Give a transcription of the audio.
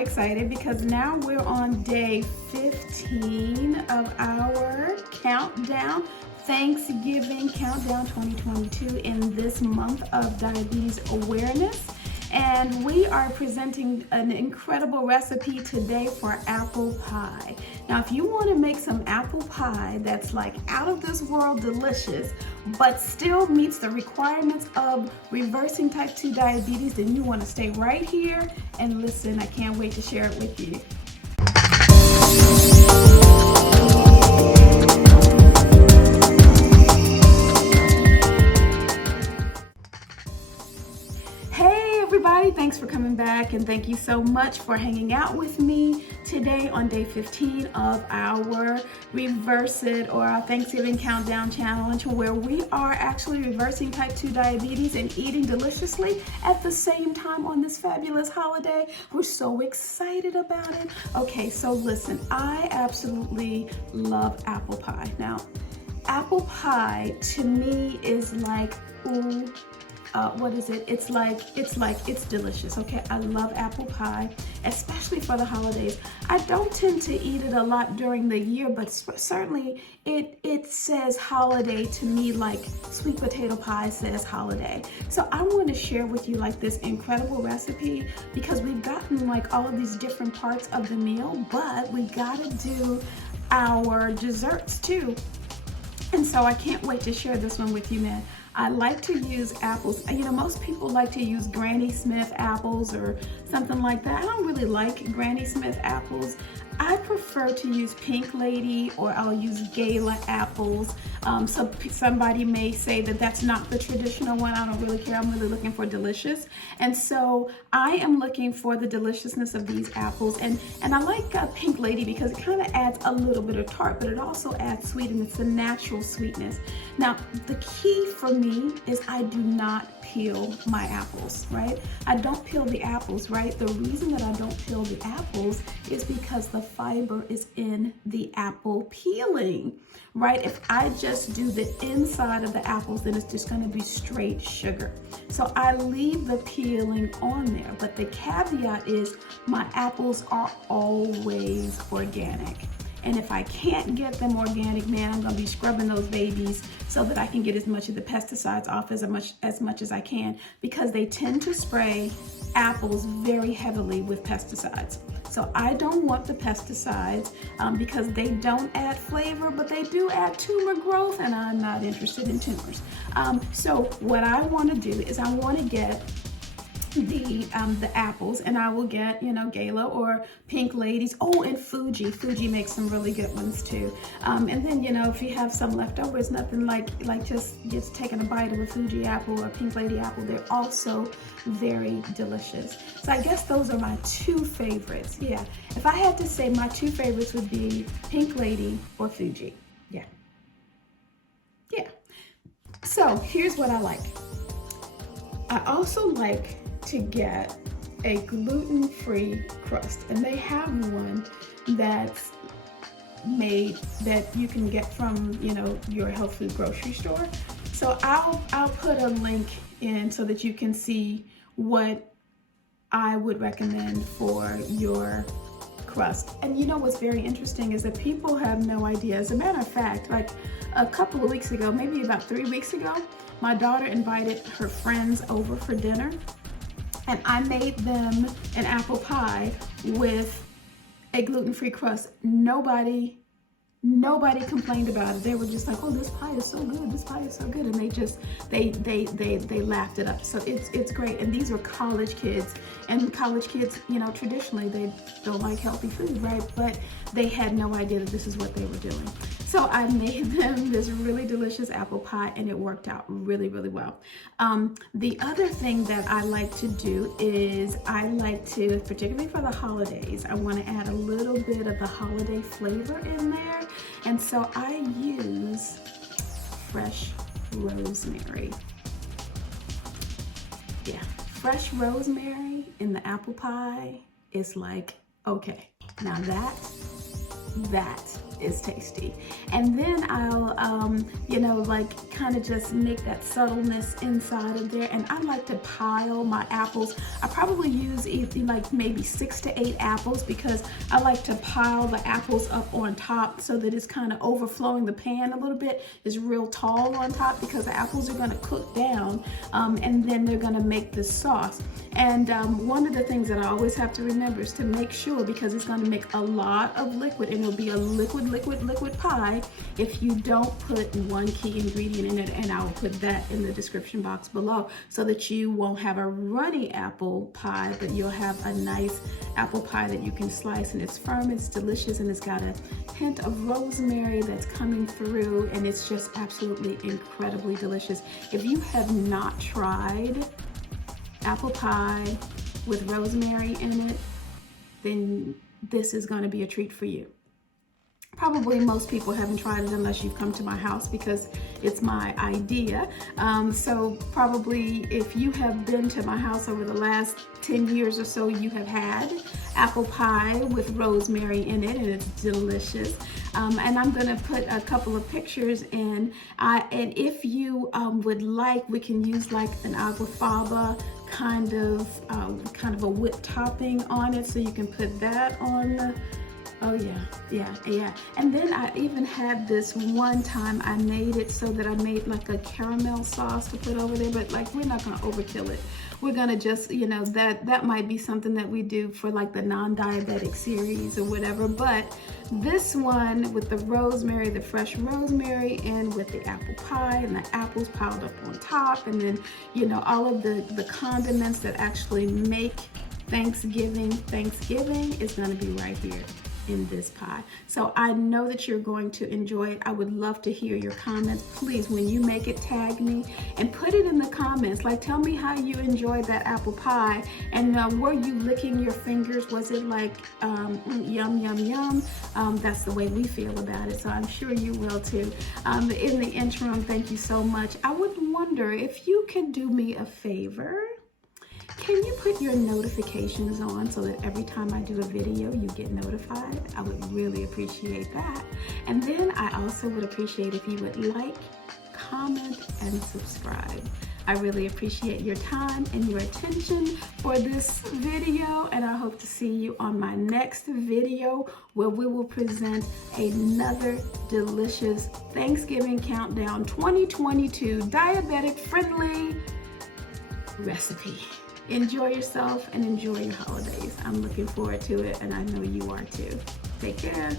excited because now we're on day 15 of our countdown, Thanksgiving Countdown 2022 in this month of diabetes awareness. And we are presenting an incredible recipe today for apple pie. Now, if you want to make some apple pie that's like out of this world delicious, but still meets the requirements of reversing type 2 diabetes, then you want to stay right here and listen. I can't wait to share it with you. Thanks for coming back, and thank you so much for hanging out with me today on day 15 of our Reverse It or our Thanksgiving Countdown Challenge, where we are actually reversing type 2 diabetes and eating deliciously at the same time on this fabulous holiday. We're so excited about it. Okay, so listen, I absolutely love apple pie. Now, apple pie to me is like, ooh, what is it? It's delicious, okay? I love apple pie, especially for the holidays. I don't tend to eat it a lot during the year, but certainly it says holiday to me like sweet potato pie says holiday. So I want to share with you like this incredible recipe because we've gotten like all of these different parts of the meal, but we gotta do our desserts too. And so I can't wait to share this one with you, man. I like to use apples. You know, most people like to use Granny Smith apples or something like that. I don't really like Granny Smith apples. I prefer to use Pink Lady, or I'll use Gala apples. So somebody may say that that's not the traditional one. I don't really care. I'm really looking for delicious. And so I am looking for the deliciousness of these apples. And I like Pink Lady because it kind of adds a little bit of tart, but it also adds sweet, and it's a natural sweetness. Now, the key for me is I do not peel my apples, right? I don't peel the apples, right? The reason that I don't peel the apples is because the fiber is in the apple peeling, right? If I just do the inside of the apples, then it's just going to be straight sugar. So I leave the peeling on there, but the caveat is my apples are always organic. And if I can't get them organic, man, I'm gonna be scrubbing those babies so that I can get as much of the pesticides off as much as I can, because they tend to spray apples very heavily with pesticides. So I don't want the pesticides because they don't add flavor, but they do add tumor growth, and I'm not interested in tumors. So what I wanna do is I wanna get the apples, and I will get, you know, Gala or Pink Ladies. Oh, and Fugi. Fugi makes some really good ones too. And then, you know, if you have some left over, it's nothing like just taking a bite of a Fugi apple or a Pink Lady apple. They're also very delicious. So I guess those are my two favorites. Yeah. If I had to say, my two favorites would be Pink Lady or Fugi. Yeah. Yeah. So here's what I like. I also like to get a gluten-free crust, and they have one that's made that you can get from, you know, your health food grocery store. So I'll put a link in so that you can see what I would recommend for your crust. And you know what's very interesting is that people have no idea. As a matter of fact, like a couple of weeks ago, maybe about 3 weeks ago, my daughter invited her friends over for dinner, and I made them an apple pie with a gluten-free crust. Nobody complained about it. They were just like, oh, this pie is so good, this pie is so good. And they laughed it up. So it's great. And these are college kids, and college kids, you know, traditionally they don't like healthy food, right? But they had no idea that this is what they were doing. So I made them this really delicious apple pie, and it worked out really, really well. The other thing that I like to do is I like to, particularly for the holidays, I want to add a little bit of the holiday flavor in there. And so I use fresh rosemary. Yeah, fresh rosemary in the apple pie is like, okay, now that is tasty. And then I'll, you know, like kind of just make that subtleness inside of there. And I like to pile my apples. I probably use like maybe 6 to 8 apples because I like to pile the apples up on top so that it's kind of overflowing the pan a little bit. It's real tall on top because the apples are going to cook down and then they're going to make this sauce. And one of the things that I always have to remember is to make sure, because it's going to make a lot of liquid and it'll be a liquid pie if you don't put one key ingredient in it, and I'll put that in the description box below so that you won't have a runny apple pie, but you'll have a nice apple pie that you can slice, and it's firm, it's delicious, and it's got a hint of rosemary that's coming through, and it's just absolutely incredibly delicious. If you have not tried apple pie with rosemary in it, then this is going to be a treat for you. Probably most people haven't tried it unless you've come to my house because it's my idea. So probably if you have been to my house over the last 10 years or so, you have had apple pie with rosemary in it, and it's delicious. And I'm gonna put a couple of pictures in, and if you would like, we can use like an agua kind of a whipped topping on it, so you can put that on the, oh yeah. And then I even had this one time, I made it so that I made like a caramel sauce to put over there, but like we're not gonna overkill it. We're gonna just, you know, that might be something that we do for like the non-diabetic series or whatever. But this one with the rosemary, the fresh rosemary, and with the apple pie and the apples piled up on top, and then, you know, all of the condiments that actually make Thanksgiving is gonna be right here in this pie. So I know that you're going to enjoy it. I would love to hear your comments. Please, when you make it, tag me and put it in the comments. Like, tell me how you enjoyed that apple pie, and were you licking your fingers? Was it like yum yum yum? That's the way we feel about it, so I'm sure you will too. In the interim, thank you so much. I would wonder if you could do me a favor. Can you put your notifications on so that every time I do a video, you get notified? I would really appreciate that. And then I also would appreciate if you would like, comment, and subscribe. I really appreciate your time and your attention for this video, and I hope to see you on my next video where we will present another delicious Thanksgiving countdown 2022 diabetic friendly recipe. Enjoy yourself and enjoy your holidays. I'm looking forward to it, and I know you are too. Take care.